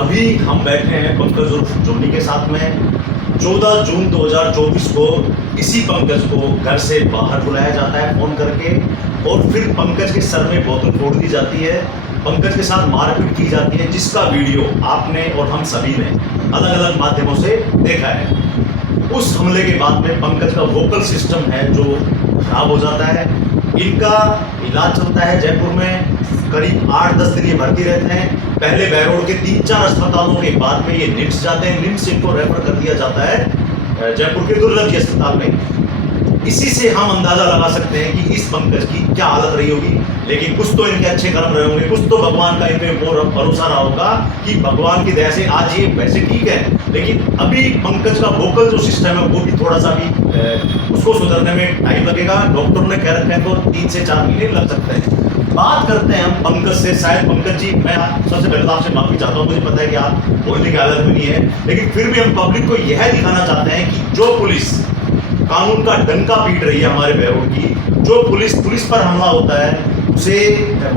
अभी हम बैठे हैं पंकज उर्फ जोनी के साथ में। 14 जून 2024 को इसी पंकज को घर से बाहर बुलाया जाता है फ़ोन करके, और फिर पंकज के सर में बोतल फोड़ दी जाती है, पंकज के साथ मारपीट की जाती है, जिसका वीडियो आपने और हम सभी ने अलग अलग माध्यमों से देखा है। उस हमले के बाद में पंकज का वोकल सिस्टम है जो खराब हो जाता है। इनका इलाज चलता है जयपुर में, करीब 8-10 दिन ये भर्ती रहते हैं। पहले बहरोड के 3-4 अस्पतालों के बाद में ये निम्स जाते हैं, निम्स इनको रेफर कर दिया जाता है जयपुर के दुर्लभ अस्पताल में। इसी से हम अंदाजा लगा सकते हैं कि इस पंकज की क्या हालत रही होगी। लेकिन कुछ तो इनके अच्छे कर्म रहे होंगे, कुछ तो भगवान का इनपे भरोसा रहा होगा कि भगवान की दया से आज ये वैसे ठीक है। लेकिन अभी पंकज का वोकल जो सिस्टम है वो भी थोड़ा सा भी उसको सुधरने में टाइम लगेगा। डॉक्टर ने कह रखा है तो 3 से 4 महीने लग सकते हैं। बात करते हैं हम पंकज से। शायद पंकज जी, मैं सबसे पहले तो आपसे माफी चाहता हूँ, मुझे पता है कि आप बोलने की हालत में नहीं है, लेकिन फिर भी हम पब्लिक को यह दिखाना चाहते हैं कि जो पुलिस कानून का डंका पीट रही है हमारे बहरोड की, जो पुलिस पर हमला होता है उसे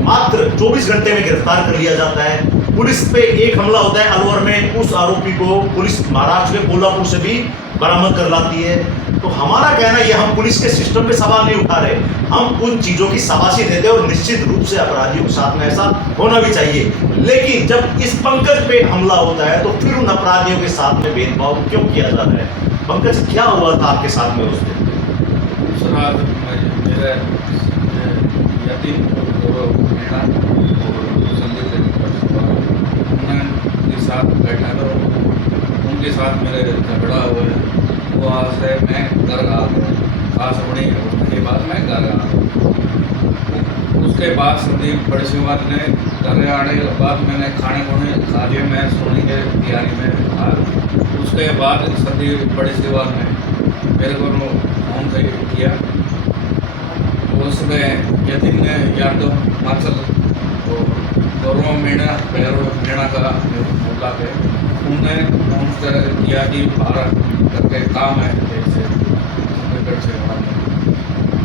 मात्र 24 घंटे में गिरफ्तार कर लिया जाता है। पुलिस पे एक हमला होता है अलवर में, उस आरोपी को पुलिस महाराष्ट्र के कोल्हापुर से भी बरामद कर लाती है। तो हमारा कहना यह, हम पुलिस के सिस्टम पे सवाल नहीं उठा रहे, हम उन चीजों की शाबाशी देते हैं और निश्चित रूप से अपराधियों के साथ में ऐसा होना भी चाहिए। लेकिन जब इस पंकज पे हमला होता है तो फिर उन अपराधियों के साथ में भेदभाव क्यों किया जा रहा है? पंकज, क्या हुआ था आपके साथ में उस दिन? उनके साथ बैठा था, उनके साथ मेरे झगड़ा हुआ है। वो आज से मैं घर आ गया, आज बड़ी उसके बाद मैं घर आ गया। उसके बाद संदीप पड़ोसीवाद ने घर आने के बाद मैंने खाने खुने खा लिए, मैं सोने के तैयारी में था। उसके बाद संदीप पड़ोसीवाद ने मेरे को फोन किया। उसने यतीन ने यादव माचल गौरव मीणा का मौका पे उन्होंने फोन किया कि बाहर करके काम है जैसे।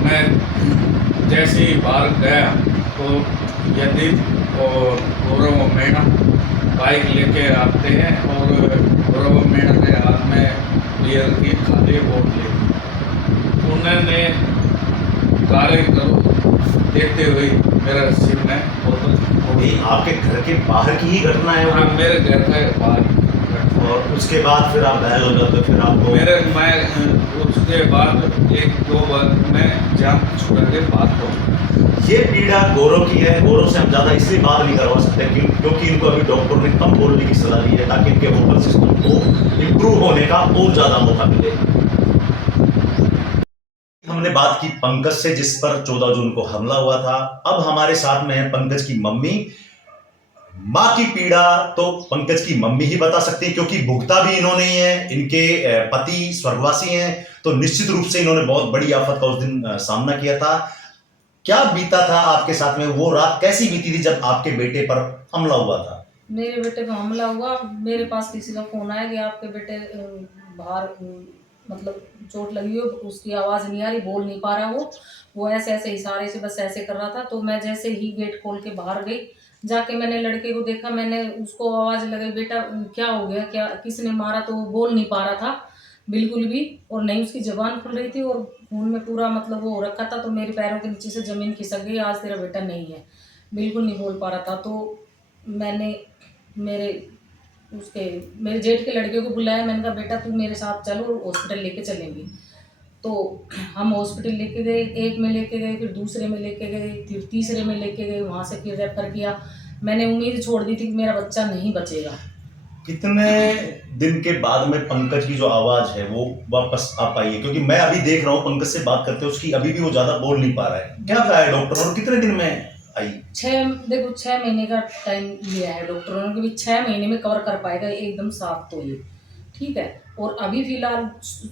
मैं जैसे ही बाहर गया तो यतीन और गौरव मीणा बाइक लेके आते हैं और गौरव मीणा के हाथ में बियर की खाली बोतल, उन्होंने कार्य करो देखते हुए मेरा सिर में बोतल। आपके घर के बाहर की ही घटना है? हाँ, मेरे घर के बाहर। और उसके बाद फिर आप घायल हो जाते, फिर आपको मैं उसके बाद 1-2 बार मैं जान छुड़ा के बात करूँ। ये पीड़ा गौरव की है। गौरव से हम ज़्यादा इसलिए बात नहीं करवा सकते क्योंकि इनको अभी डॉक्टर ने कम बोलने की सलाह दी है ताकि इनके वोकल सिस्टम को इम्प्रूव होने का और ज़्यादा मौका मिले। हमने बात की पंकज से जिस पर 14 जून को हमला हुआ था। अब हमारे साथ में है पंकज की मम्मी। माँ की पीड़ा तो पंकज की मम्मी ही बता सकती है क्योंकि भुगता भी इन्होंने ही है। इनके पति स्वर्गवासी हैं, तो निश्चित रूप से इन्होंने बहुत बड़ी आफत का उस दिन सामना किया था। क्या बीता था आपके साथ में? वो रात कैसी बीती थी जब आपके बेटे पर हमला हुआ था? मेरे बेटे पर हमला हुआ, मेरे पास किसी का फोन आया कि आपके बेटे बाहर मतलब चोट लगी हो, उसकी आवाज़ नहीं आ रही, बोल नहीं पा रहा वो ऐसे ऐसे इशारे से बस ऐसे कर रहा था। तो मैं जैसे ही गेट खोल के बाहर गई, जाके मैंने लड़के को देखा, मैंने उसको आवाज़ लगाई, बेटा क्या हो गया, क्या किसने मारा? तो वो बोल नहीं पा रहा था बिल्कुल भी, और नहीं उसकी ज़बान खुल रही थी, और खून में पूरा मतलब वो हो रखा था। तो मेरे पैरों के नीचे से ज़मीन खिसक गई, आज तेरा बेटा नहीं है, बिल्कुल नहीं बोल पा रहा था। तो मैंने मेरे जेठ के लड़के को बुलाया, मैंने कहा बेटा तू मेरे साथ चल और हॉस्पिटल लेके चलेंगे। तो हम हॉस्पिटल लेके गए, एक में लेके गए, फिर दूसरे में लेके गए, फिर तीसरे में लेके गए, वहाँ से फिर रेफर किया। मैंने उम्मीद छोड़ दी थी कि मेरा बच्चा नहीं बचेगा। कितने दिन के बाद में पंकज की जो आवाज है वो वापस आ पाई है? क्योंकि मैं अभी देख रहा हूँ पंकज से बात करते उसकी अभी भी वो ज्यादा बोल नहीं पा रहा है। क्या कहा है डॉक्टर और कितने दिन में आई? 6 महीने का टाइम लिया है डॉक्टरों ने, कि 6 महीने में कवर कर पाएगा एकदम साफ। तो ये ठीक है। और अभी फिलहाल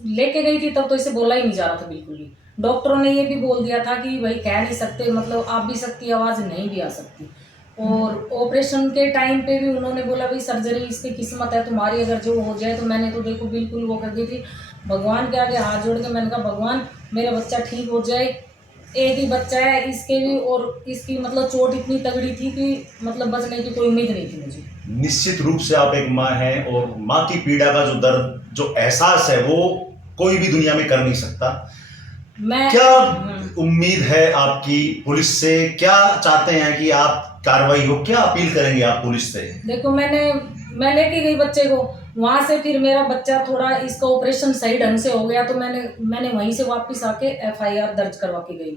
लेके गई थी तब तो इसे बोला ही नहीं जा रहा था बिल्कुल ही। डॉक्टरों ने ये भी बोल दिया था कि भाई कह नहीं सकते, मतलब आप भी सकती, आवाज़ नहीं भी आ सकती। और ऑपरेशन के टाइम पे भी उन्होंने बोला भाई सर्जरी इसकी किस्मत है तुम्हारी, अगर जो हो जाए। तो मैंने तो देखो बिल्कुल वो कर दी थी, भगवान के आगे हाथ जोड़ के मैंने कहा भगवान मेरा बच्चा ठीक हो जाए, एक ही बच्चा है इसके भी, और इसकी मतलब चोट इतनी तगड़ी थी कि मतलब बचने की कोई उम्मीद नहीं थी मुझे। निश्चित रूप से आप एक माँ हैं और माँ की पीड़ा का जो दर्द, जो एहसास है, वो कोई भी दुनिया में कर नहीं सकता। मैं क्या उम्मीद है आपकी पुलिस से? क्या चाहते हैं कि आप कार्रवाई हो? क्या अपील करेंगे आप पुलिस से? देखो, मैं लेके गई बच्चे को वहाँ से, फिर मेरा बच्चा थोड़ा इसका ऑपरेशन सही ढंग से हो गया तो मैंने वहीं से वापस आके FIR दर्ज करवा के गई।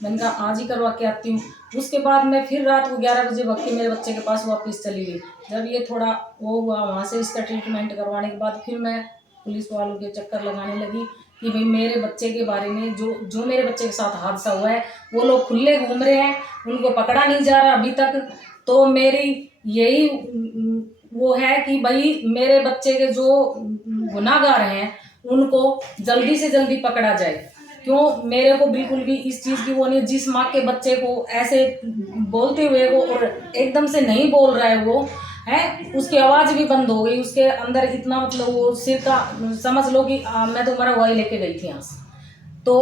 मैंने कहा आज ही करवा के आती हूँ। उसके बाद मैं फिर रात को 11 बजे वक्त मेरे बच्चे के पास वापस चली गई। जब ये थोड़ा वो हुआ, वहाँ से इसका ट्रीटमेंट करवाने के बाद फिर मैं पुलिस वालों के चक्कर लगाने लगी कि भाई मेरे बच्चे के बारे में जो मेरे बच्चे के साथ हादसा हुआ है, वो लोग खुले घूम रहे हैं, उनको पकड़ा नहीं जा रहा अभी तक। तो मेरी यही वो है कि भाई मेरे बच्चे के जो गुनाहगार हैं उनको जल्दी से जल्दी पकड़ा जाए। क्यों, मेरे को बिल्कुल भी इस चीज़ की वो नहीं, जिस माँ के बच्चे को ऐसे बोलते हुए वो और एकदम से नहीं बोल रहा है, वो है उसकी आवाज़ भी बंद हो गई, उसके अंदर इतना मतलब वो सिर का समझ लो कि मैं तो मरा हुआ ही लेके गई थी यहाँ से। तो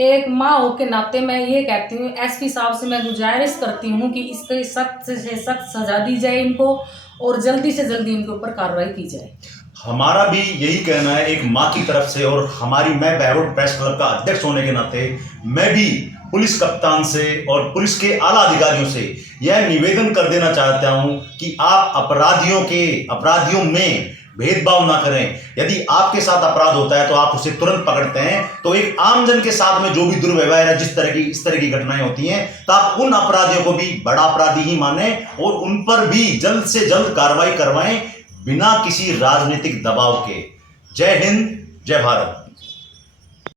एक माँ हो के नाते मैं ये कहती हूँ, SP साहब से मैं गुजारिश करती हूँ कि इसके सख्त से सख्त सजा दी जाए इनको और जल्दी से जल्दी इनके ऊपर कार्रवाई की जाए। हमारा भी यही कहना है एक माँ की तरफ से, और मैं बहरोड प्रेस क्लब का अध्यक्ष होने के नाते मैं भी पुलिस कप्तान से और पुलिस के आला अधिकारियों से यह निवेदन कर देना चाहता हूं कि आप अपराधियों में भेदभाव ना करें। यदि आपके साथ अपराध होता है तो आप उसे तुरंत पकड़ते हैं, तो एक आमजन के साथ में जो भी दुर्व्यवहार है, इस तरह की घटनाएं होती हैं, तो आप उन अपराधियों को भी बड़ा अपराधी ही माने और उन पर भी जल्द से जल्द कार्रवाई करवाएं बिना किसी राजनीतिक दबाव के। जय हिंद, जय भारत।